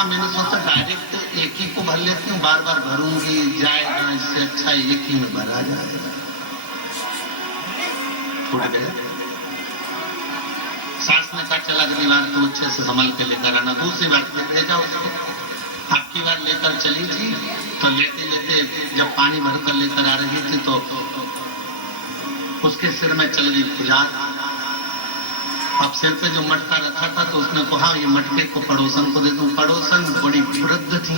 था, मैंने सोचा डायरेक्ट एक ही को भर लेती हूँ, बार बार भरूंगी जाएगा, इससे अच्छा एक ही में भरा जाएगा। फूट गया। सास ने कहा चल अगली बार तो अच्छे से संभल के लेकर आना। दूसरी बार फिर भेजा उसको, आपकी बार लेकर चली थी तो लेते लेते जब पानी भरकर लेकर आ रही थी तो उसके सिर में चल गई खुजात। अब सिर पे जो मटका रखा था तो उसने कहा ये मटके को पड़ोसन को दे दूं। पड़ोसन बड़ी वृद्ध थी,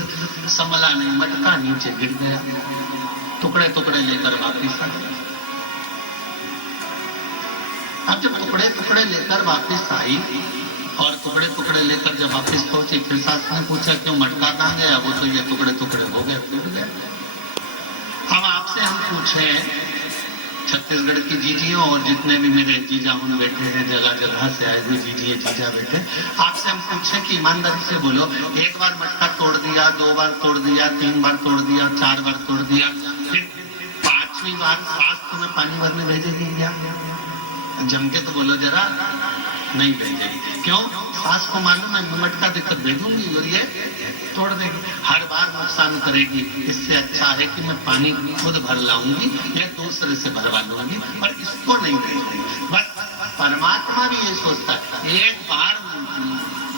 संभला नहीं, मटका नीचे गिर गया, टुकड़े टुकड़े लेकर वापिस आ गए। अब जब टुकड़े टुकड़े लेकर वापिस आई और टुकड़े टुकड़े लेकर जब वापिस पहुंची, फिर सास ने पूछा क्यों मटका कहाँ गया? वो तो ये टुकड़े टुकड़े हो गए, टूट गए। अब आपसे हम पूछे छत्तीसगढ़ की जीजियों और जितने भी मेरे जीजा उन बैठे हैं, जगह जगह से आए हुए जीजिए जीजा बैठे, आपसे हम पूछे कि ईमानदारी से बोलो, एक बार मटका तोड़ दिया, 2 बार तोड़ दिया, 3 बार तोड़ दिया, 4 बार तोड़ दिया, फिर 5वीं बार सास तुम्हें पानी भरने भेजेगी क्या? जम के तो बोलो जरा, नहीं भेजेगी। क्यों? सास को मालूम है मटका देकर भेजूंगी और ये तोड़ देगी, हर बार नुकसान करेगी। इससे अच्छा है कि मैं पानी खुद भर लाऊंगी या दूसरे से भरवा लूंगी, पर इसको नहीं भेजूंगी। बस परमात्मा भी ये सोचता है, एक बार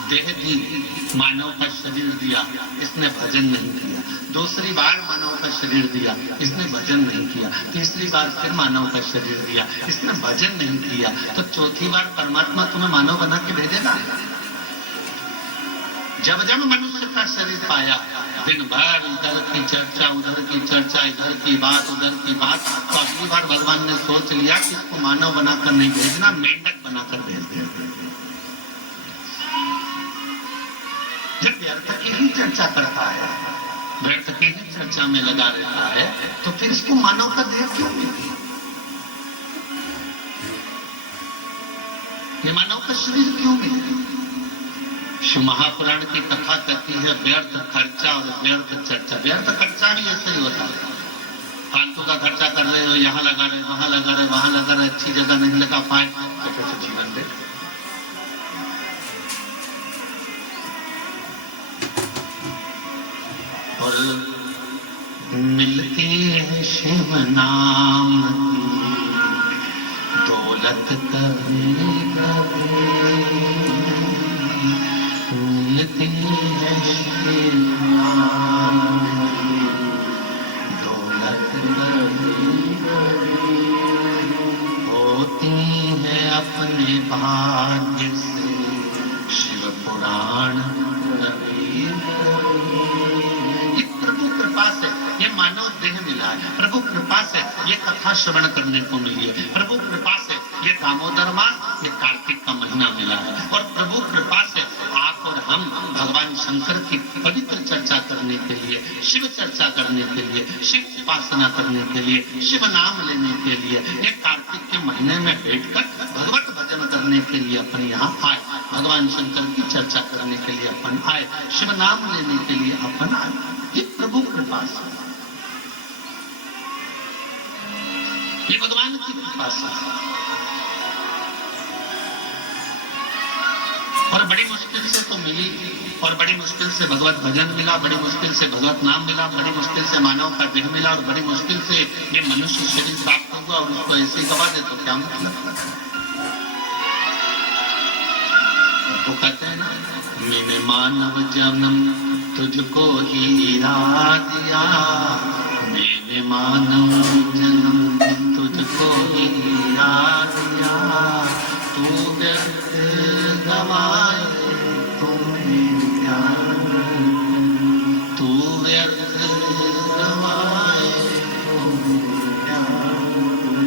देह दी, मानव का शरीर दिया, इसने भजन नहीं किया। दूसरी बार मानव का शरीर दिया, इसने भजन नहीं किया। तीसरी बार फिर मानव का शरीर दिया, इसने भजन नहीं किया। तो चौथी बार परमात्मा तुम्हें मानव बना के भेजेगा। जब जब मनुष्य का शरीर पाया, दिन भर इधर की चर्चा, उधर की चर्चा, इधर की बात, उधर की बात, तो अगली बार भगवान ने सोच लिया कि इसको मानव बनाकर नहीं भेजना, मेंढक बनाकर भेज देगा। जब व्यर्थ की ही चर्चा करता है, व्यर्थ की ही चर्चा में लगा रहता है, तो फिर इसको मानव का देह क्यों मिली? ये मानव का शरीर क्यों मिले? शिव महापुराण की कथा कहती है व्यर्थ खर्चा और व्यर्थ चर्चा। व्यर्थ खर्चा भी ऐसे ही होता है, फालतू का खर्चा कर रहे हो, यहाँ लगा रहे, वहां लगा रहे, वहां लगा रहे, अच्छी जगह नहीं लगा पाए तो फिर जीवन दे। और मिलती है शिव नाम की दौलत कभी कभी, मिलती है शिव नाम की दौलत कभी कभी, होती है अपने भाग्य से शिव पुराण कभी कभी। प्रभु कृपा से ये मानव देह मिला है, प्रभु कृपा से ये कथा श्रवण करने को मिली है, प्रभु कृपा से ये दामोदर मास, ये कार्तिक का महीना मिला है, और प्रभु कृपा से आप और हम भगवान शंकर की पवित्र चर्चा करने के लिए, शिव चर्चा करने के लिए, शिव उपासना करने के लिए, शिव नाम लेने के लिए, ये कार्तिक के महीने में बैठकर भगवत भजन करने के लिए अपन यहाँ आए, भगवान शंकर की चर्चा करने के लिए अपन आए, शिव नाम लेने के लिए अपन आए। ये प्रभु कृपा से, ये भगवान की कृपा से। और बड़ी मुश्किल से तो मिली, और बड़ी मुश्किल से भगवत भजन मिला, बड़ी मुश्किल से भगवत नाम मिला, बड़ी मुश्किल से मानव का देह मिला, और बड़ी मुश्किल से ये मनुष्य शरीर प्राप्त हुआ, और उसको ऐसे ही गवा दे तो क्या मतलब? वो कहते हैं ना, मैंने मानव जन्म तुझको हीरा दिया, मैंने मानव जन्म तुझको हीरा दिया, तू व्यर्थ गवाए तुम्हें क्या, तू व्यर्थ गवाए तुम्हें क्या।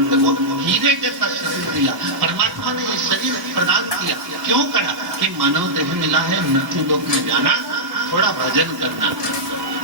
देखो हीरे जैसा शरीर दिया परमात्मा ने, ये शरीर प्रदान किया क्यों करा? कि मानव देह मिला है, मृत्यु लोक में जाना, थोड़ा भजन करना।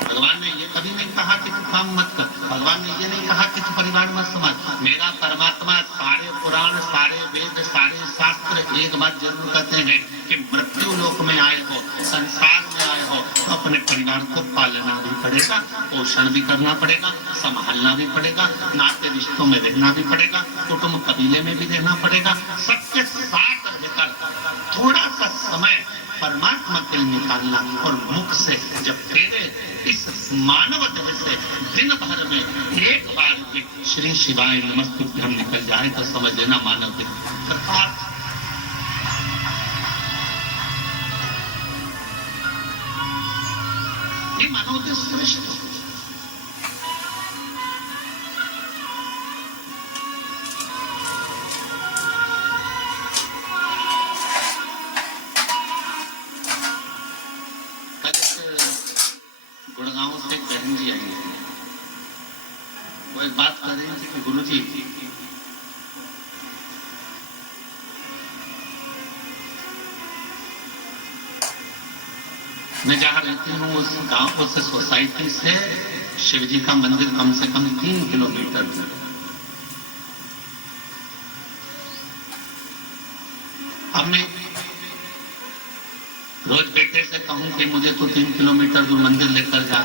भगवान ने ये कभी नहीं कहा कि तू काम मत कर, भगवान ने ये नहीं कहा कि तू परिवार मत संभाल। मेरा परमात्मा सारे पुराण, सारे वेद, सारे शास्त्र एक बात जरूर कहते हैं कि मृत्यु लोक में आए हो, संसार में आए हो, तो अपने परिवार को पालना भी पड़ेगा, पोषण भी करना पड़ेगा, संभालना भी पड़ेगा, नाते रिश्तों में रहना भी पड़ेगा, कुटुंब कबीले में भी रहना पड़ेगा। सबके साथ रहकर थोड़ा सा समय परमात्मा के लिए निकालना, और मुख से जब तेरे इस मानव देह से दिन भर में एक बार भी श्री शिवाय नमस्तुभ्यम निकल जाए तो समझ लेना मानव देह कृतार्थ। ये मानव देह श्रेष्ठ। गुड़गांव से एक बहन जी आई है, वो एक बात कर रही थी कि गुरुजी मैं जहाँ रहती हूँ उस गांव, उस सोसाइटी से शिव जी का मंदिर कम से कम 3 किलोमीटर दूर। अब मैं रोज बेटे से कहूं कि मुझे तो 3 किलोमीटर दूर मंदिर लेकर जा,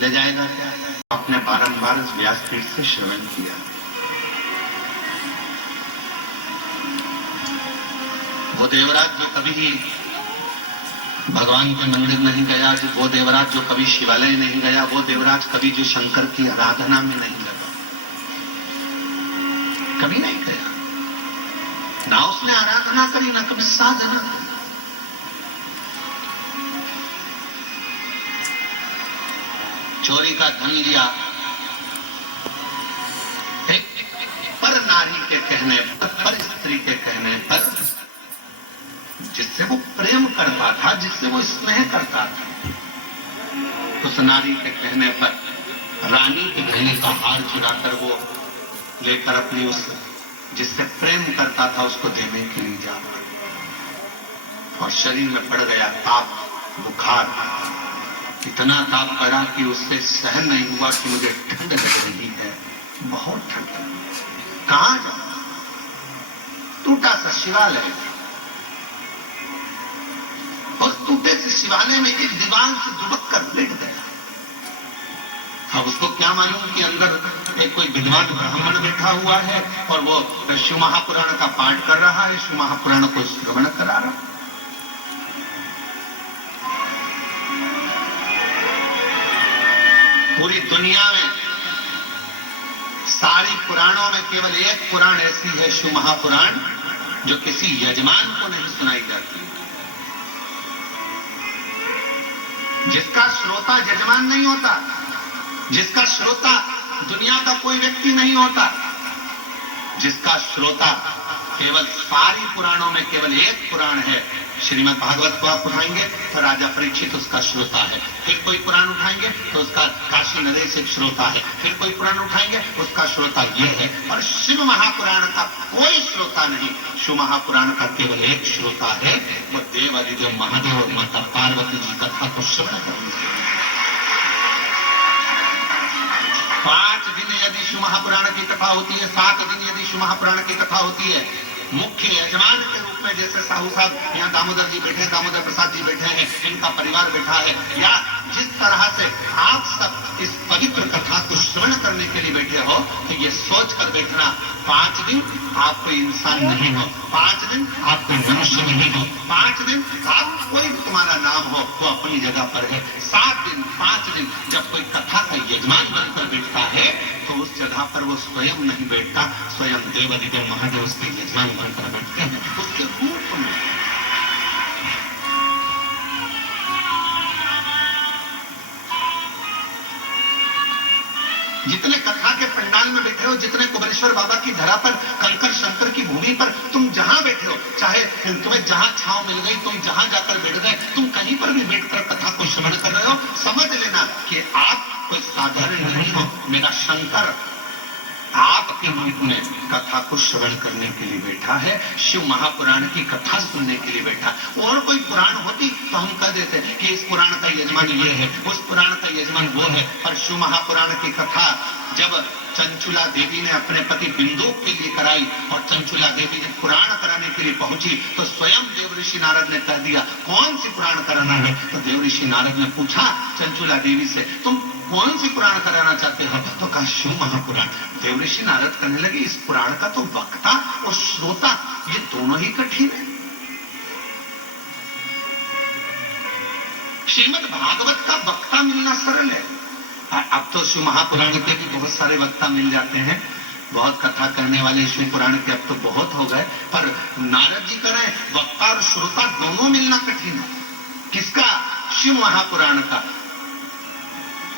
ले जाएगा क्या? आपने बारंबार व्यासपीठ से श्रवण किया। वो देवराज जो कभी भगवान के मंदिर नहीं गया, वो देवराज जो कभी शिवालय नहीं गया, वो देवराज कभी जो शंकर की आराधना में नहीं लगा, कभी नहीं गया, ना उसने आराधना करी, ना कभी साधना करी। चोरी का धन लिया पर नारी के कहने पर, स्त्री के कहने पर, जिससे वो प्रेम करता था, जिससे वो स्नेह करता था, उस नारी के कहने पर रानी के गहने का हार चुराकर वो लेकर अपनी उस जिससे प्रेम करता था उसको देने के लिए जा, और शरीर में पड़ गया ताप, बुखार, इतना ताप पड़ा कि उससे सहन नहीं हुआ कि मुझे ठंड लग रही है, बहुत ठंड। कहां जाऊं? टूटा सा शिवालय, उस टूटे से शिवालय में एक दीवार से दुबक कर लेट गया। अब उसको क्या मालूम कि अंदर एक कोई विद्वान ब्राह्मण बैठा हुआ है और वो शिव महापुराण का पाठ कर रहा है, शिव महापुराण को श्रवण करा रहा है। पूरी दुनिया में सारी पुराणों में केवल एक पुराण ऐसी है, शिव महापुराण, जो किसी यजमान को नहीं सुनाई जाती, जिसका श्रोता यजमान नहीं होता, जिसका श्रोता दुनिया का कोई व्यक्ति नहीं होता, जिसका श्रोता केवल सारी पुराणों में केवल एक पुराण है। श्रीमद् भागवत को आप उठाएंगे तो राजा परीक्षित उसका श्रोता है, फिर कोई पुराण उठाएंगे तो उसका काशी नरेश एक श्रोता है, फिर कोई पुराण उठाएंगे उसका श्रोता ये है, और शिव महापुराण का कोई श्रोता नहीं। शिव महापुराण का केवल एक श्रोता है, वो देव अधिदेव महादेव और माता पार्वती जी कथा को श्रवण करेंगे। 5 दिन यदि शिव महापुराण की कथा होती है, 7 दिन यदि शिव महापुराण की कथा होती है, मुख्य यजमान के रूप में जैसे साहू साहब यहाँ दामोदर जी बैठे हैं, दामोदर प्रसाद जी बैठे हैं, इनका परिवार बैठा है, या जिस तरह से आप सब इस पवित्र कथा को श्रवण करने के लिए बैठे हो, तो ये सोच कर बैठना 5 दिन आप कोई इंसान नहीं हो, 5 दिन आप कोई मनुष्य नहीं हो, 5 दिन आप कोई तुम्हारा नाम हो वो अपनी जगह पर है। 7 दिन 5 दिन जब कोई कथा का यजमान बनकर बैठता है तो उस जगह पर वो स्वयं नहीं बैठता, स्वयं देव अधिदेव महादेव उसके यजमान बनकर बैठते हैं, उसके रूप में। जितने कथा के पंडाल में बैठे हो, जितने कुबेरेश्वर बाबा की धरा पर, कंकर शंकर की भूमि पर तुम जहां बैठे हो, चाहे तुम्हें जहां छांव मिल गई, तुम जहां जाकर बैठ गए, तुम कहीं पर भी बैठकर कथा को श्रवण कर रहे हो, समझ लेना कि आप कोई साधारण नहीं हो। मेरा शंकर आपके रूप में कथा को श्रवण करने के लिए बैठा है, शिव महापुराण की कथा सुनने के लिए बैठा। और कोई पुराण होती तो हम कह देते कि इस पुराण का यजमान ये है, उस पुराण का यजमान वो है, पर शिव महापुराण की कथा जब चंचुला देवी ने अपने पति बिंदुक के लिए कराई और चंचुला देवी जब पुराण कराने के लिए पहुंची तो स्वयं देवऋषि नारद ने कह दिया कौन सी पुराण कराना है। तो देवऋषि नारद ने पूछा चंचुला देवी से तुम कौन सी पुराण कराना चाहते हो, तो कहा शिव महापुराण। देवऋषि नारद कहने लगे इस पुराण का तो वक्ता और श्रोता ये दोनों ही कठिन है। श्रीमद् भागवत का वक्ता मिलना सरल है। अब तो शिव महापुराण के भी बहुत सारे वक्ता मिल जाते हैं, बहुत कथा करने वाले शिव पुराण के अब तो बहुत हो गए, पर नारद जी कह रहे हैं वक्ता और श्रोता दोनों मिलना कठिन है। किसका? शिव महापुराण का।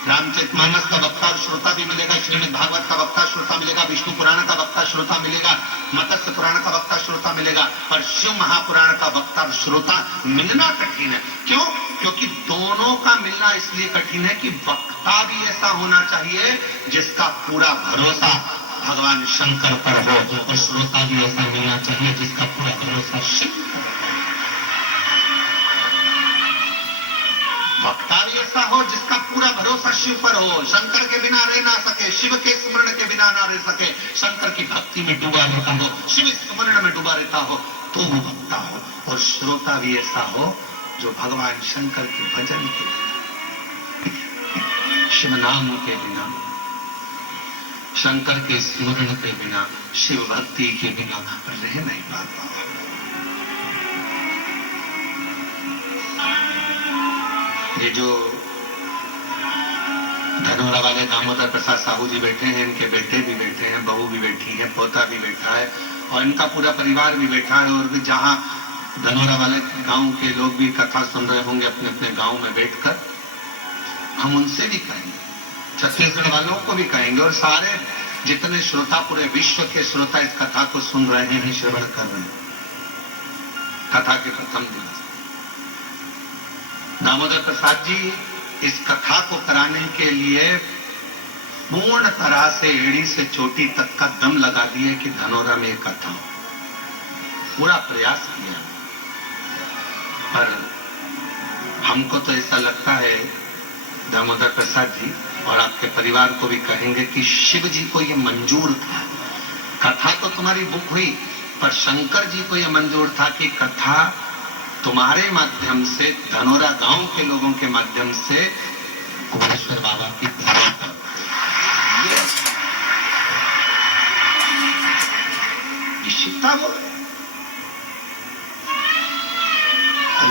रामचरितमानस का वक्ता और श्रोता भी मिलेगा, श्रीमद् भागवत का वक्ता श्रोता मिलेगा, विष्णु पुराण का वक्ता श्रोता मिलेगा, मत्स्य पुराण का वक्ता श्रोता मिलेगा, पर शिव महापुराण का वक्ता और श्रोता मिलना कठिन है। क्यों? क्योंकि दोनों का मिलना इसलिए कठिन है कि वक्ता भी ऐसा होना चाहिए जिसका पूरा भरोसा भगवान शंकर पर हो, और श्रोता भी ऐसा मिलना चाहिए जिसका पूरा भरोसा शिव। वक्ता भी ऐसा हो जिसका पूरा भरोसा शिव पर हो, शंकर के बिना रह ना सके, शिव के स्मरण के बिना ना रह सके, शंकर की भक्ति में डूबा रहता हो, शिव स्मरण में डूबा रहता हो, तो वो वक्ता हो। और श्रोता भी ऐसा हो जो भगवान शंकर के भजन के, शिव नाम के बिना, शंकर के स्मरण के बिना, शिव भक्ति के बिना रह नहीं पाता। ये जो धनोरा वाले दामोदर प्रसाद साहू जी बैठे हैं, इनके बेटे भी बैठे हैं, बहू भी बैठी है, पोता भी बैठा है, और इनका पूरा परिवार भी बैठा है। और भी जहाँ धनोरा वाले गांव के लोग भी कथा सुन रहे होंगे अपने अपने गांव में बैठकर, हम उनसे भी कहेंगे, छत्तीसगढ़ वालों को भी कहेंगे, और सारे जितने श्रोता, पूरे विश्व के श्रोता इस कथा को सुन रहे हैं, श्रवण कर रहे हैं। कथा के प्रथम दिन दामोदर प्रसाद जी इस कथा को कराने के लिए पूर्ण तरह से एड़ी से चोटी तक का दम लगा दिए कि धनोरा में कथा हो। पूरा प्रयास किया, पर हमको तो ऐसा लगता है दामोदर प्रसाद जी, और आपके परिवार को भी कहेंगे कि शिव जी को ये मंजूर था। कथा तो तुम्हारी बुक हुई, पर शंकर जी को ये मंजूर था कि कथा तुम्हारे माध्यम से, धनोरा गांव के लोगों के माध्यम से कुबेरेश्वर बाबा की धरा कर निश्चितता हो।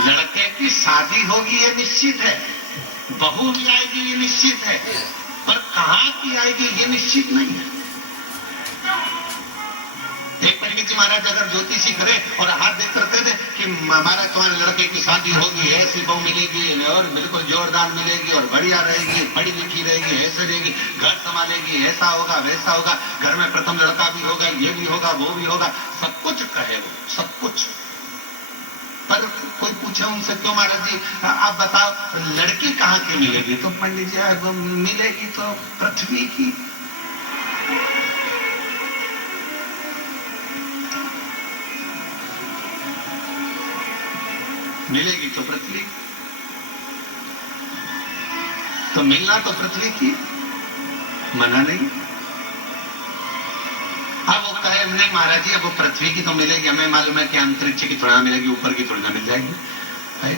लड़के की शादी होगी ये निश्चित है, बहू भी आएगी ये निश्चित है, पर कहाँ की आएगी ये निश्चित नहीं है। एक पंडित जी महाराज अगर ज्योतिषी करे और हाथ देख कर कहते कि महाराज तुम्हारे लड़के की शादी होगी, ऐसी बहू मिलेगी और बिल्कुल जोरदार मिलेगी और बढ़िया रहेगी, पढ़ी लिखी रहेगी, ऐसे रहेगी, घर संभालेगी, ऐसा होगा वैसा होगा, घर में प्रथम लड़का भी होगा, ये भी होगा वो भी होगा, सब कुछ कहे वो, सब कुछ। पर कोई पूछे उनसे क्यों महाराज जी आप बताओ लड़की कहाँ की मिलेगी? तो पंडित जी मिलेगी तो पृथ्वी की। मिलेगी तो पृथ्वी, तो मिलना तो पृथ्वी की, मना नहीं। अब वो कहे नहीं महाराज जी अब वो पृथ्वी की तो मिलेगी, हमें मालूम है कि अंतरिक्ष की थोड़ा मिलेगी, ऊपर की थोड़ी ना मिल जाएगी, है?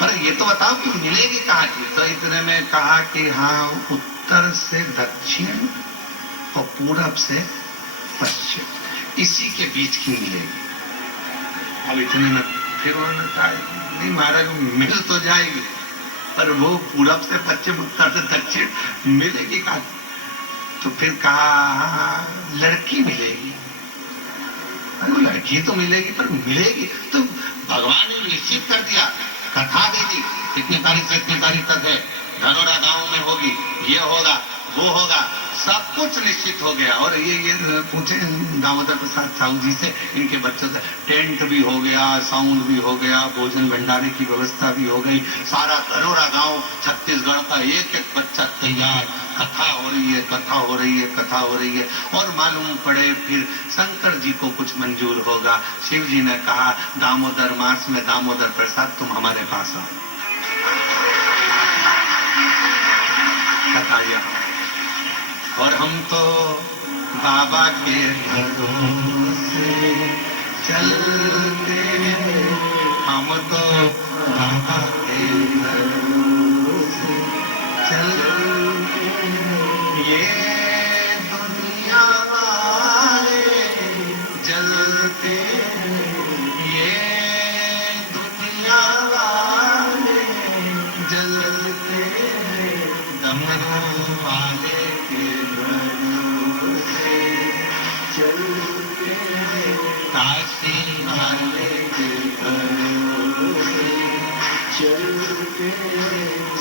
पर ये तो बताओ कि मिलेगी कहाँ की? तो इतने में कहा कि हाँ उत्तर से दक्षिण और पूरब से पश्चिम, इसी के बीच की मिलेगी। अब इतने में फिर उन्होंने कहा नहीं महाराज मिल तो जाएगी, पर वो पूरब से पश्चिम उत्तर से दक्षिण मिलेगी कहाँ? तो फिर कहा लड़की मिलेगी। अरे लड़की तो मिलेगी, पर मिलेगी तो भगवान ने निश्चित कर दिया, कथा दे दी, इतनी तारीख से इतनी तारीख तक है, धनोरा गांव में होगी, ये होगा वो होगा, सब कुछ निश्चित हो गया। और ये पूछे दामोदर प्रसाद साहू जी से, इनके बच्चों से, टेंट भी हो गया, साउंड भी हो गया, भोजन भंडारे की व्यवस्था भी हो गई, सारा धनोरा गांव छत्तीसगढ़ का एक एक बच्चा तैयार, कथा हो रही है, कथा हो रही है, कथा हो रही है। और मालूम पड़े फिर शंकर जी को कुछ मंजूर होगा। शिव जी ने कहा दामोदर मास में दामोदर प्रसाद तुम हमारे पास आओ, कथा यहाँ। और हम तो बाबा के भरोसे चलते हैं, हम तो बाबा के भरोसे चलते हैं, ये दुनिया वाले जलते हैं, ये दुनिया वाले चलते डमरू वाले के भरोसे, चलते काशी वाले के भरोसे, चलते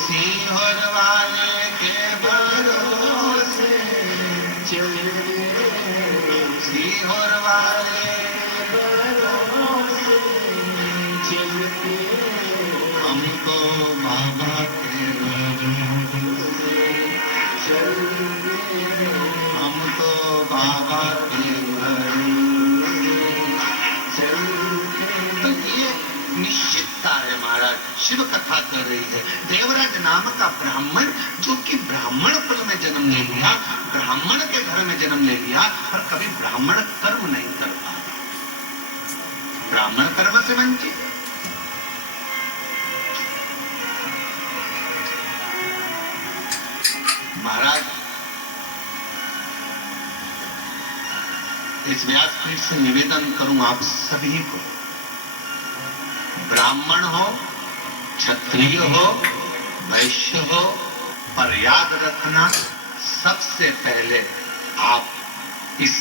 सीहोर वाले के भरोसे, चलते सीहोर वाले के भरोसे, चलते हमको बाबा के भरोसे, चलते हमको बाबा के भरोसे, चलते। तो ये निश्चितता है महाराज। शिव कथा कर रही है। देवराज नाम का ब्राह्मण, जो कि ब्राह्मण कुल में जन्म ले लिया, ब्राह्मण के घर में जन्म ले लिया, पर कभी ब्राह्मण कर्म नहीं कर पाया, ब्राह्मण कर्म से वंचित। महाराज इस व्यासपीठ से निवेदन करूं आप सभी को, ब्राह्मण हो, क्षत्रिय हो, वैश्य हो, पर याद रखना सबसे पहले आप इस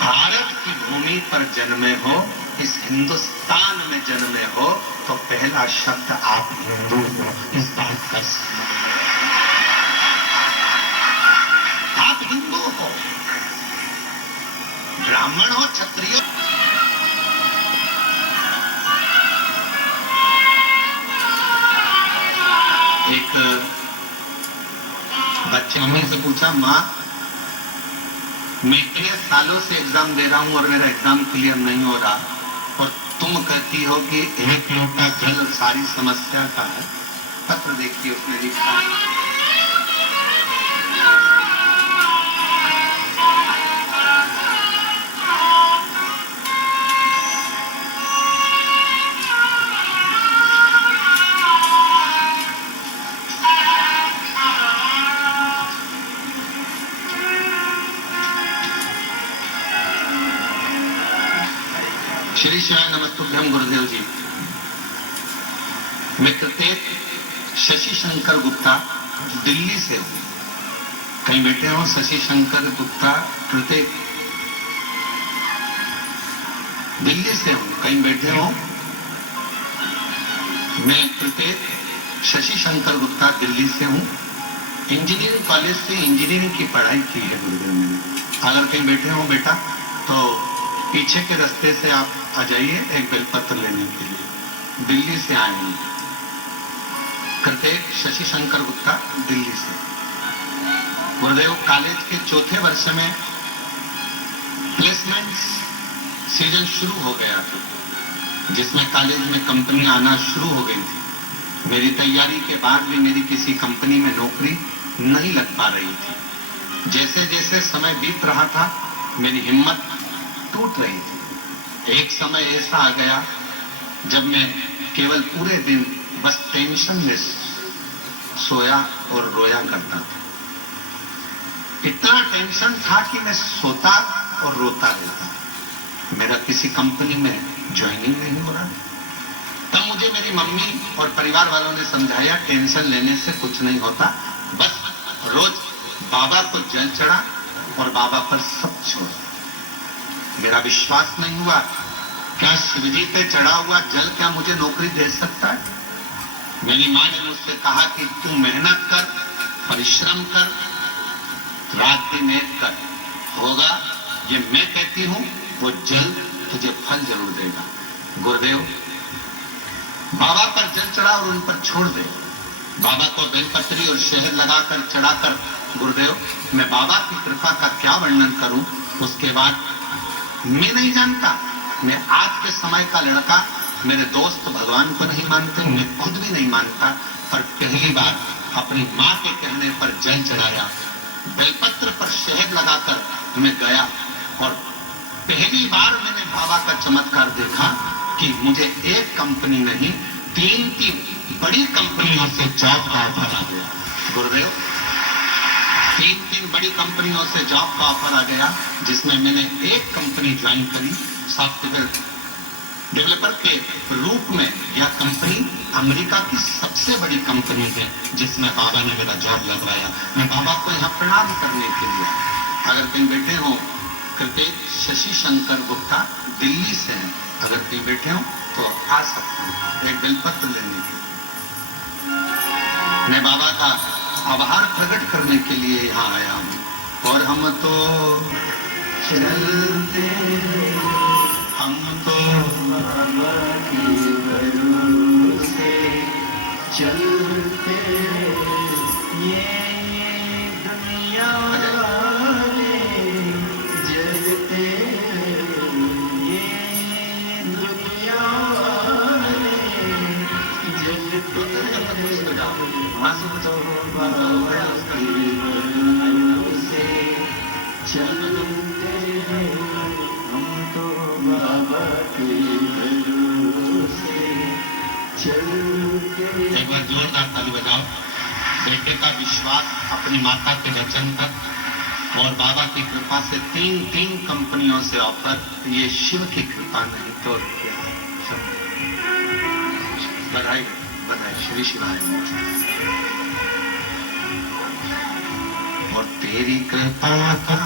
भारत की भूमि पर जन्मे हो, इस हिंदुस्तान में जन्मे हो, तो पहला शब्द आप हिंदू हो, इस बात का आप हिंदू हो, ब्राह्मण हो, क्षत्रिय। एक बच्चे मम्मी से पूछा, माँ मैं इतने सालों से एग्जाम दे रहा हूँ और मेरा एग्जाम क्लियर नहीं हो रहा, और तुम कहती हो कि एक लोटा जल सारी समस्या का है। पत्र देखिए उसने लिखा, श्री शिवाय नमस्तुभ्यम गुरुदेव जी। मैं कृतेक शशि शंकर गुप्ता दिल्ली से हूँ। कहीं बैठे हो शशि शंकर गुप्ता कृतेक, दिल्ली से हूँ, कहीं बैठे हो। मैं कृतेक शशि शंकर गुप्ता दिल्ली से हूँ। इंजीनियरिंग कॉलेज से इंजीनियरिंग की पढ़ाई की है गुरुदेव ने। अगर कहीं बैठे हो बेटा तो पीछे के रास्ते से आप आ जाइए एक बेलपत्र लेने के लिए। दिल्ली से आए हैं, कृतेक शशि शंकर गुप्ता दिल्ली से। गुरुदेव कॉलेज के चौथे वर्ष में प्लेसमेंट सीजन शुरू हो गया था, जिसमें कॉलेज में कंपनियां आना शुरू हो गई थी। मेरी तैयारी के बाद भी मेरी किसी कंपनी में नौकरी नहीं लग पा रही थी। जैसे जैसे समय बीत रहा था मेरी हिम्मत टूट रही थी। एक समय ऐसा आ गया जब मैं केवल पूरे दिन बस टेंशन में सोया और रोया करता था। इतना टेंशन था कि मैं सोता और रोता रहता। मेरा किसी कंपनी में ज्वाइनिंग नहीं हो रहा। तब मुझे मेरी मम्मी और परिवार वालों ने समझाया, टेंशन लेने से कुछ नहीं होता, बस रोज बाबा को जल चढ़ा और बाबा पर सब छोड़। मेरा विश्वास नहीं हुआ, क्या शिवजी पे चढ़ा हुआ जल क्या मुझे नौकरी दे सकता है? मेरी माँ ने मुझसे कहा कि तू मेहनत कर, परिश्रम कर, रात दिन एक कर, होगा। ये मैं कहती हूँ, वो जल तुझे फल जरूर देगा। गुरुदेव बाबा पर जल चढ़ा और उन पर छोड़ दे। बाबा को बेलपत्री और शहद लगाकर चढ़ाकर, गुरुदेव मैं बाबा की कृपा का क्या वर्णन करूं। उसके बाद मैं नहीं जानता, मैं आज के समय का लड़का, मेरे दोस्त भगवान को नहीं मानते, मैं खुद भी नहीं मानता, पर पहली बार अपनी माँ के कहने पर जल चढ़ाया, बेलपत्र पर शहद लगाकर मैं गया और पहली बार मैंने बाबा का चमत्कार देखा कि मुझे एक कंपनी नहीं, तीन बड़ी कंपनियों से जॉब का ऑफर आ गया। गुरुदेव तीन बड़ी कंपनियों से जॉब का ऑफर आ गया, जिसमें मैंने एक कंपनी ज्वाइन करी, सॉफ्टवेयर डेवलपर के रूप में यह कंपनी अमेरिका की सबसे बड़ी कंपनी है, जिसमें बाबा ने मेरा जॉब लगवाया। मैं बाबा को यहाँ प्रणाम करने के लिए, अगर कहीं बैठे हो, कृपेश शशि शंकर गुप्ता दिल्ली से हैं, अगर कहीं बैठे हो तो आ सकते हैं एक बिलपत्र लेने के लिए। मैं बाबा का आभार प्रकट करने के लिए यहाँ आया हूँ। और हम तो चलते, हम तो बाबा के भरोसे चलते, ये दुनिया जलते, ये दुनिया जलते, हम तो बाबा के भरोसे चलते हैं, हम तो बाबा के भरोसे चलते। एक बार जोरदार ताली बजाओ। बेटे का विश्वास अपनी माता के वचन तक और बाबा की कृपा से तीन कंपनियों से ऑफर। ये शिव की कृपा नहीं तो क्या है। बधाई बधाई, श्री शिवाय। और तेरी कृपा का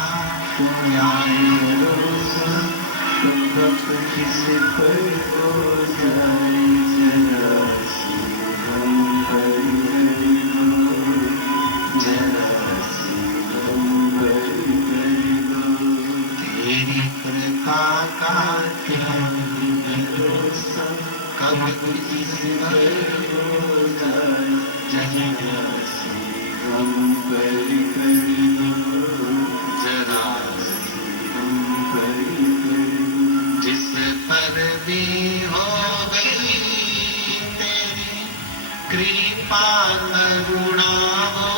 किस पर हो जाए, जरा सी हम पर जरा सी हम पर तेरी कृपा का क्या भरोसा, कब किस पर हो जाए, जरा सी हम पर जरा जिस पर भी हो गई तेरी कृपा करुणा हो,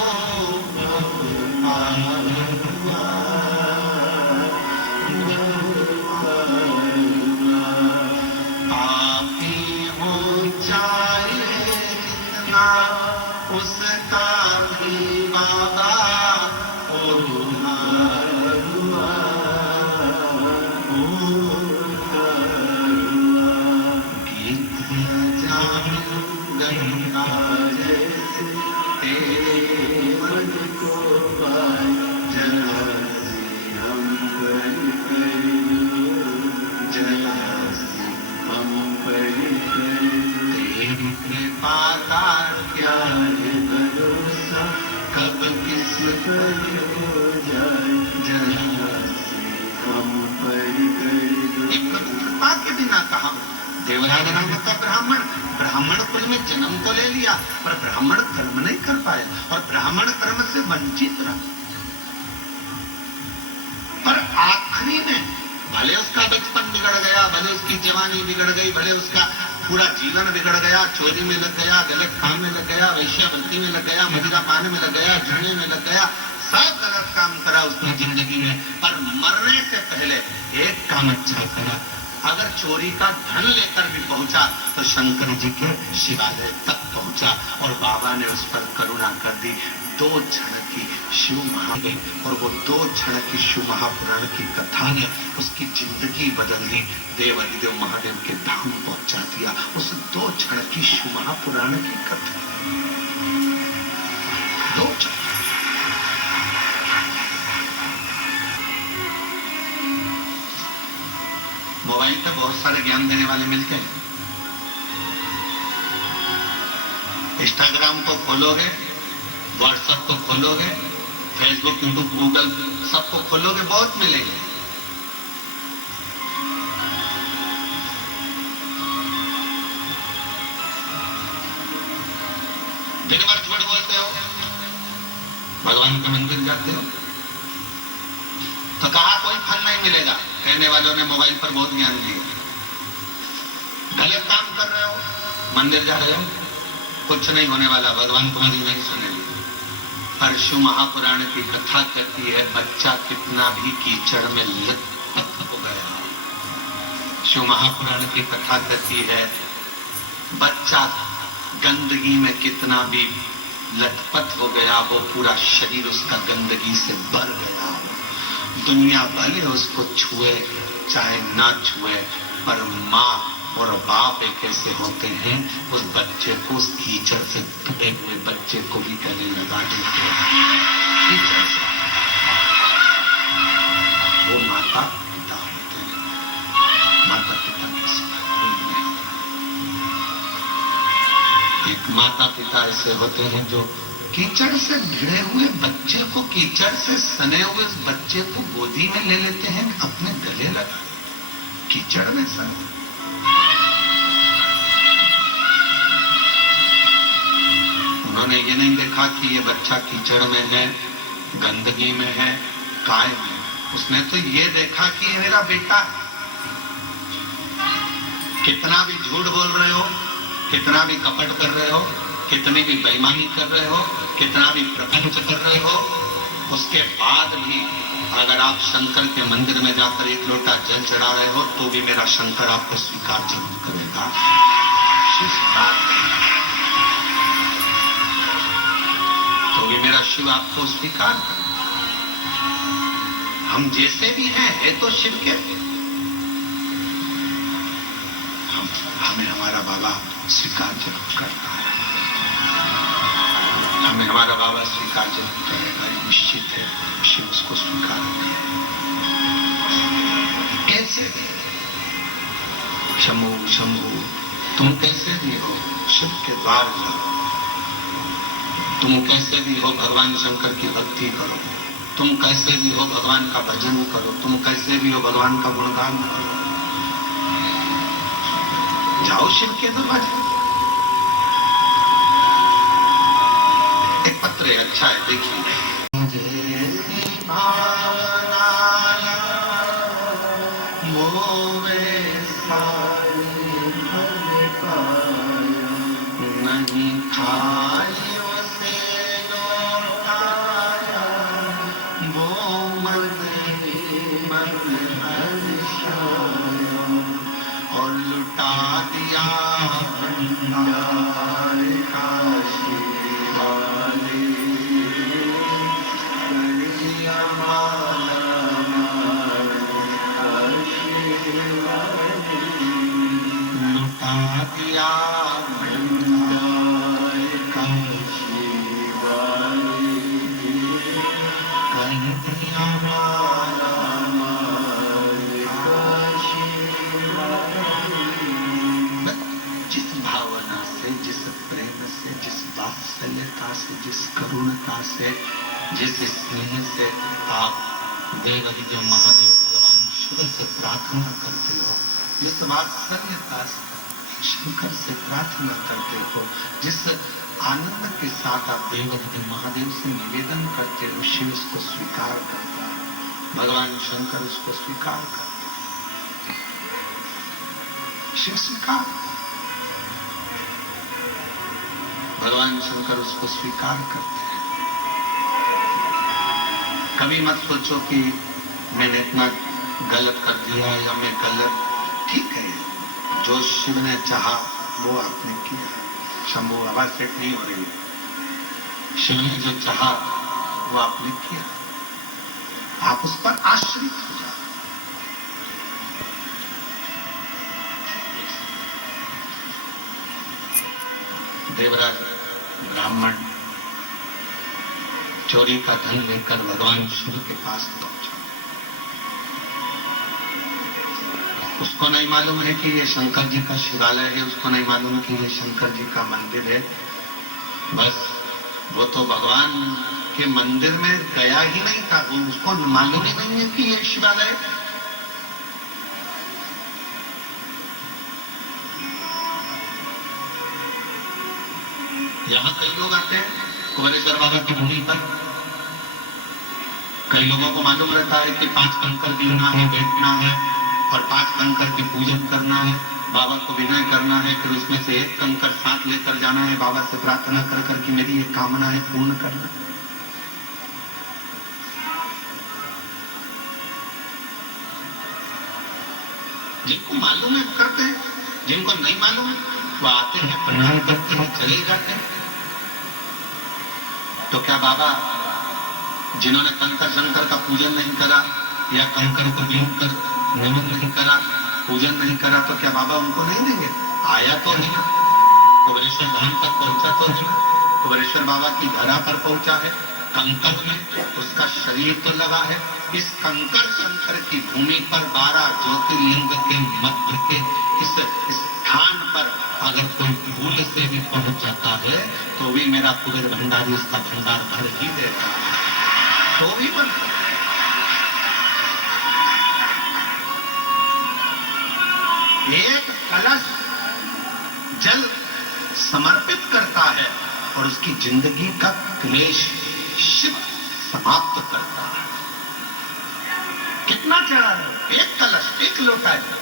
पापी हो चाहे कितना उसका भी बाबा क्या है भरोसा, कब किस पर हो जाए, जरा हम पर एक कृपा के बिना कहा। देवराज नाम का ब्राह्मण, ब्राह्मण कुल में जन्म तो ले लिया पर ब्राह्मण कर्म नहीं कर पाया और ब्राह्मण कर्म से वंचित रहा। पर आखिरी में भले उसका बचपन बिगड़ गया, भले उसकी जवानी बिगड़ गई, भले उसका पूरा जीवन बिगड़ गया, चोरी में लग गया, गलत काम में लग गया, वेश्यावृत्ति में लग गया, मदिरा पाने में लग गया, झरने में लग गया, सब गलत काम करा उसने जिंदगी में। पर मरने से पहले एक काम अच्छा करा, अगर चोरी का धन लेकर भी पहुंचा तो शंकर जी के शिवालय तक पहुंचा और बाबा ने उस पर करुणा कर दी। 2 क्षण की शिव महापुराण और वो 2 क्षण की शिव महापुराण की कथा ने उसकी जिंदगी बदल दी, देव अधिदेव महादेव के धाम पहुंचा दिया। उस 2 क्षण की शिव महापुराण की कथा, 2 क्षण। मोबाइल पे बहुत सारे ज्ञान देने वाले मिलते हैं। इंस्टाग्राम को खोलोगे, व्हाट्सएप को खोलोगे, फेसबुक, यूट्यूब, गूगल सबको खोलोगे, बहुत मिलेंगे। दिन भर झूठ बोलते हो, भगवान के मंदिर जाते हो तो कहा कोई फल नहीं मिलेगा। कहने वालों ने मोबाइल पर बहुत ज्ञान दिया। गलत काम कर रहे हो, मंदिर जा रहे हो, कुछ नहीं होने वाला, भगवान तुम्हारी नहीं सुनेंगे। पर शिव महापुराण की कथा कहती है बच्चा कितना भी कीचड़ में लथपथ हो गया। शिव महापुराण की कथा कहती है बच्चा गंदगी में कितना भी लथपथ हो गया हो, पूरा शरीर उसका गंदगी से भर गया हो, दुनिया भले उसको छुए चाहे ना छुए, पर माँ और बाप एक ऐसे होते हैं, उस बच्चे को, उस कीचड़ से टूटे हुए बच्चे को भी गले लगा देते हैं। कीचड़ से वो माता पिता होते हैं। माता पिता की सेवा। एक माता पिता ऐसे होते हैं जो कीचड़ से भिड़े हुए बच्चे को, कीचड़ से सने हुए उस बच्चे को गोदी में ले लेते हैं, अपने गले लगा, कीचड़ में सने। उन्होंने ये नहीं देखा कि ये बच्चा कीचड़ में है, गंदगी में है, काय है। उसने तो ये देखा कि ये मेरा बेटा है। कितना भी झूठ बोल रहे हो, कितना भी कपट कर रहे हो, कितनी भी बेईमानी कर रहे हो, कितना भी प्रपंच कर रहे हो, उसके बाद भी अगर आप शंकर के मंदिर में जाकर एक लोटा जल चढ़ा रहे हो तो भी मेरा शंकर आपको स्वीकार जरूर करेगा। तो भी मेरा शिव आपको स्वीकार। हम जैसे भी हैं, है तो शिव के। हमें हमारा बाबा स्वीकार जरूर करता है। हमें हमारा बाबा स्वीकार जरूर करेगा, ये निश्चित है। शिव उसको स्वीकार करेगा। कैसे भी शंभू शंभू, तुम कैसे भी हो शिव के द्वार जाओ। तुम कैसे भी हो भगवान शंकर की भक्ति करो। तुम कैसे भी हो भगवान का भजन करो। तुम कैसे भी हो भगवान का गुणगान करो। जाओ शिव के दरवाजे। एक पत्र है, अच्छा है, देखिए। नहीं खाई उसे लौटाया, वो मन हर्षाया, और लुटा दिया भंडार काशी वाले। करिया माला काशी वाले, लुटा दिया भंडार काशी वाले। करिया माला काशी वाले। जिस भावना से, जिस प्रेम से, जिस वात्सल्यता से, जिस करुणता से, जिस स्नेह से आप देवदेव महादेव भगवान शिव से प्रार्थना करते हो, जिस वात्सल्यता से शंकर से प्रार्थना करते हो, जिस आनंद के साथ आप देवदेव महादेव से निवेदन करते हो, शिव उसको स्वीकार करता है। भगवान शंकर उसको स्वीकार करते हैं। शिव स्वीकार, भगवान शंकर उसको स्वीकार करते हैं। कभी मत सोचो कि मैंने इतना गलत कर दिया या मैं गलत। ठीक है, जो शिव ने चाहा वो आपने किया। शंभू आवाज सेट नहीं हो रही। शिव ने जो चाहा वो आपने किया। आप उस पर आश्रित हो जाओ। देवराज ब्राह्मण चोरी का धन लेकर भगवान शिव के पास पहुंचा। उसको नहीं मालूम है कि ये शंकर जी का शिवालय है, उसको नहीं मालूम कि ये शंकर जी का मंदिर है। बस वो तो भगवान के मंदिर में गया ही नहीं था, उसको मालूम ही नहीं है कि ये शिवालय है। यहाँ कई लोग आते हैं कुबेरेश्वर बाबा की भूमि पर। कई लोगों को मालूम रहता है कि 5 कंकर गिरना है, बैठना है और 5 कंकर की पूजन करना है, बाबा को विनय करना है, फिर उसमें से 1 कंकर साथ लेकर जाना है, बाबा से प्रार्थना कर कर कि मेरी ये कामना है पूर्ण करना। जिनको मालूम है करते हैं, जिनको नहीं मालूम है वो आते हैं, प्रणाम करते हैं, चले जाते हैं। तो क्या बाबा जिन्होंने कंकर शंकर का पूजन नहीं करा या कंकर को बीन कर निमित्त नहीं करा, पूजन नहीं करा तो क्या बाबा उनको नहीं देंगे? आया तो है ना, कुबेरेश्वर धाम तक पहुंचा तो है ना, कुबेरेश्वर बाबा की धरा पर पहुंचा है, कंकर में उसका शरीर तो लगा है। इस कंकर शंकर की भूमि पर 12 ज्योतिर्लिंग के मध्य के इस स्थान पर अगर कोई भूल से भी पहुंच जाता है तो भी मेरा कुबेर भंडारी उसका भंडार भर ही देता है, तो भी बन। एक कलश जल समर्पित करता है और उसकी जिंदगी का क्लेश शिव समाप्त करता है। कितना चढ़ा है? एक कलश, एक लोटा जल,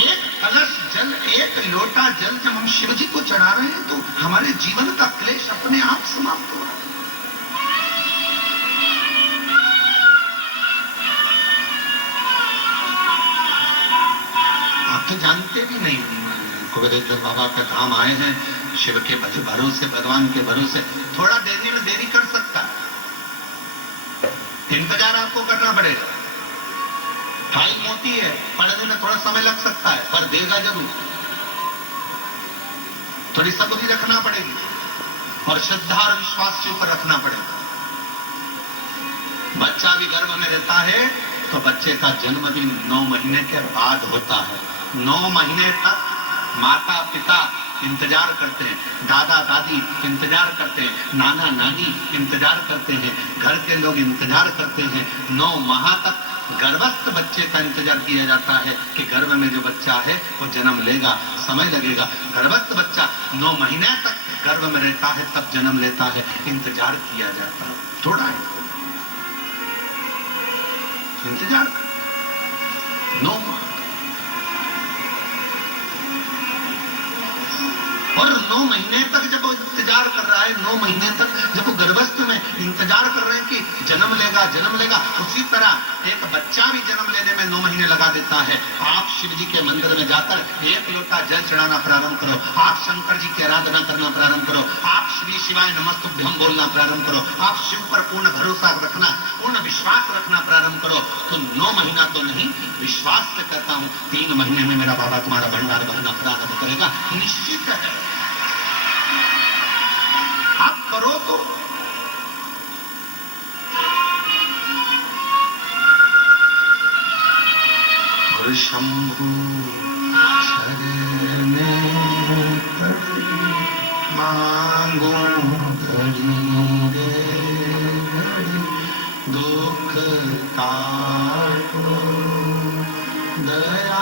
एक कलश जल, एक लोटा जल जब हम शिव जी को चढ़ा रहे हैं तो हमारे जीवन का क्लेश अपने आप समाप्त हो रहा है। आप तो जानते भी नहीं, कुबेरेश्वर बाबा का धाम आए हैं, शिव के भरोसे, भगवान के भरोसे थोड़ा देने में देरी कर सकता है, इंतजार आपको करना पड़ेगा। फाइल मोटी है, पढ़ने में थोड़ा समय लग सकता है, पर देगा जरूर। थोड़ी सब्र रखना पड़ेगी और श्रद्धा और विश्वास के ऊपर रखना पड़ेगा। बच्चा भी गर्भ में रहता है तो बच्चे का जन्मदिन 9 महीने के बाद होता है। 9 महीने तक माता पिता इंतजार करते हैं, दादा दादी इंतजार करते हैं, नाना नानी इंतजार करते हैं, घर के लोग इंतजार करते हैं। 9 माह तक गर्भस्थ बच्चे का इंतजार किया जाता है कि गर्भ में जो बच्चा है वो जन्म लेगा, समय लगेगा। गर्भस्थ बच्चा 9 महीने तक गर्भ में रहता है, तब जन्म लेता है, इंतजार किया जाता है। थोड़ा है इंतजार, 9 माह और 9 महीने तक जब वो इंतजार कर रहा है, 9 महीने तक जब वो गर्भस्थ में इंतजार कर रहे हैं कि जन्म लेगा, जन्म लेगा, उसी तरह एक बच्चा भी जन्म लेने में 9 महीने लगा देता है। आप शिव जी के मंदिर में जाकर एक लोटा जल चढ़ाना प्रारंभ करो, आप शंकर जी की आराधना करना प्रारंभ करो, आप श्री शिवाय नमस्तुभ्यं बोलना प्रारंभ करो, आप शिव पर पूर्ण भरोसा रखना, पूर्ण विश्वास रखना प्रारंभ करो, तो 9 महीना तो नहीं, विश्वास से कहता हूं 3 महीने में मेरा बाबा तुम्हारा भंडार भरना प्रारंभ करेगा, निश्चित है। आप करो तो शंभु शरण मांगो घड़ी रे घड़ी, दुख काटो दया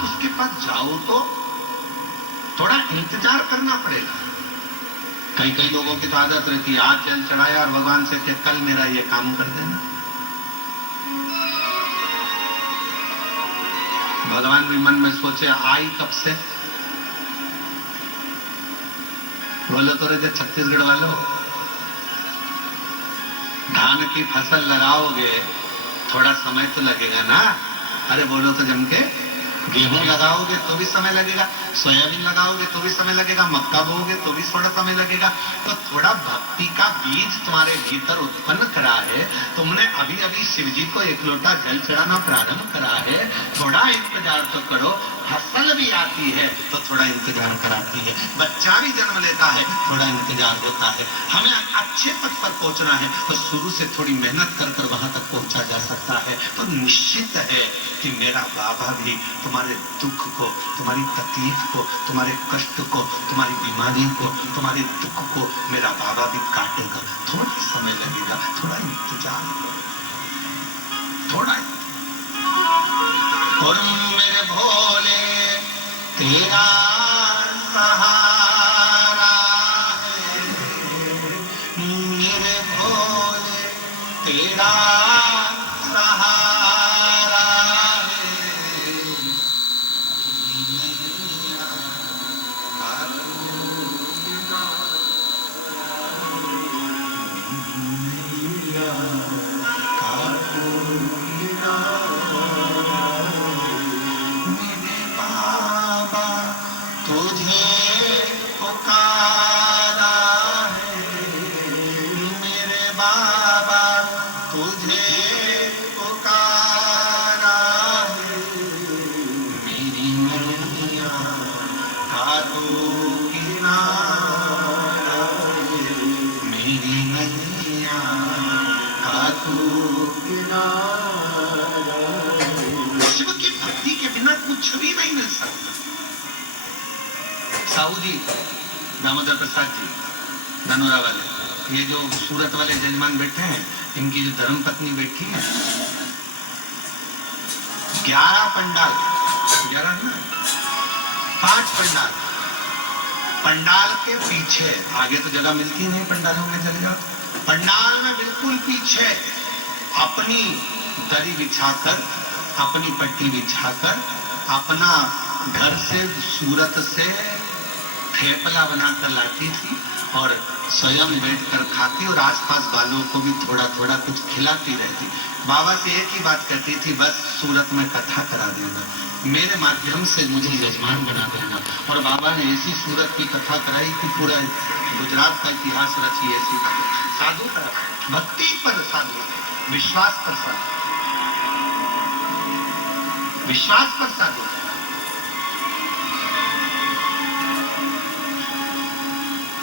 उसके पास जाओ तो थोड़ा इंतजार करना पड़ेगा। कई लोगों की तो आदत रहती है आज जल चढ़ाया और भगवान से कि कल मेरा ये काम कर देना। भगवान भी मन में सोचे आई कब से, बोलो तो रहे छत्तीसगढ़ वालों, धान की फसल लगाओगे थोड़ा समय तो लगेगा ना। अरे बोलो तो जम के गेहूं लगाओगे तो भी समय लगेगा, सोयाबीन लगाओगे तो भी समय लगेगा, मक्का बोओगे तो भी थोड़ा समय लगेगा। तो थोड़ा भक्ति का बीज तुम्हारे भीतर उत्पन्न करा है, तुमने अभी अभी शिव जी को एक लोटा जल चढ़ाना प्रारंभ करा है, थोड़ा इंतजार तो करो। फसल भी आती है तो थोड़ा इंतजार कराती है, बच्चा भी जन्म लेता है थोड़ा इंतजार होता है। हमें अच्छे पद पर पहुंचना है तो शुरू से थोड़ी मेहनत कर कर वहां तक पहुंचा जा सकता है। तो निश्चित है कि मेरा बाबा भी तुम्हारे दुख को, तुम्हारी तकलीफ को, तुम्हारे कष्ट को, तुम्हारी बीमारी को, तुम्हारे दुख को मेरा बाबा भी काटेगा। थोड़ा समय लगेगा, थोड़ा इंतजार, थोड़ा। और मेरे भोले तेरा सहारा है, मेरे भोले तेरा सहारा है, जी, दामोदर प्रसाद जी, धनोरा वाले, ये जो सूरत वाले जजमान बैठे हैं, इनकी जो धर्मपत्नी बैठी है, 11 पंडाल, 11 ना, 5 पंडाल, पंडाल के पीछे, आगे तो जगह मिलती नहीं पंडालों में, चले जाओ, पंडाल में बिल्कुल पीछे अपनी दरी बिछाकर, अपनी पट्टी बिछाकर, अपना घर से सूरत से थेपला बनाकर लाती थी और स्वयं बैठकर खाती और आसपास वालों को भी थोड़ा थोड़ा कुछ खिलाती रहती। बाबा से एक ही बात कहती थी, बस सूरत में कथा करा देना, मेरे माध्यम से मुझे यजमान बना देना। और बाबा ने ऐसी सूरत की कथा कराई कि पूरा गुजरात का इतिहास रची। ऐसी साधु का भक्ति पर साधु, विश्वास पर साधु, विश्वास पर साधु,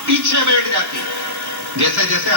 पीछे बैठ जाती, जैसे जैसे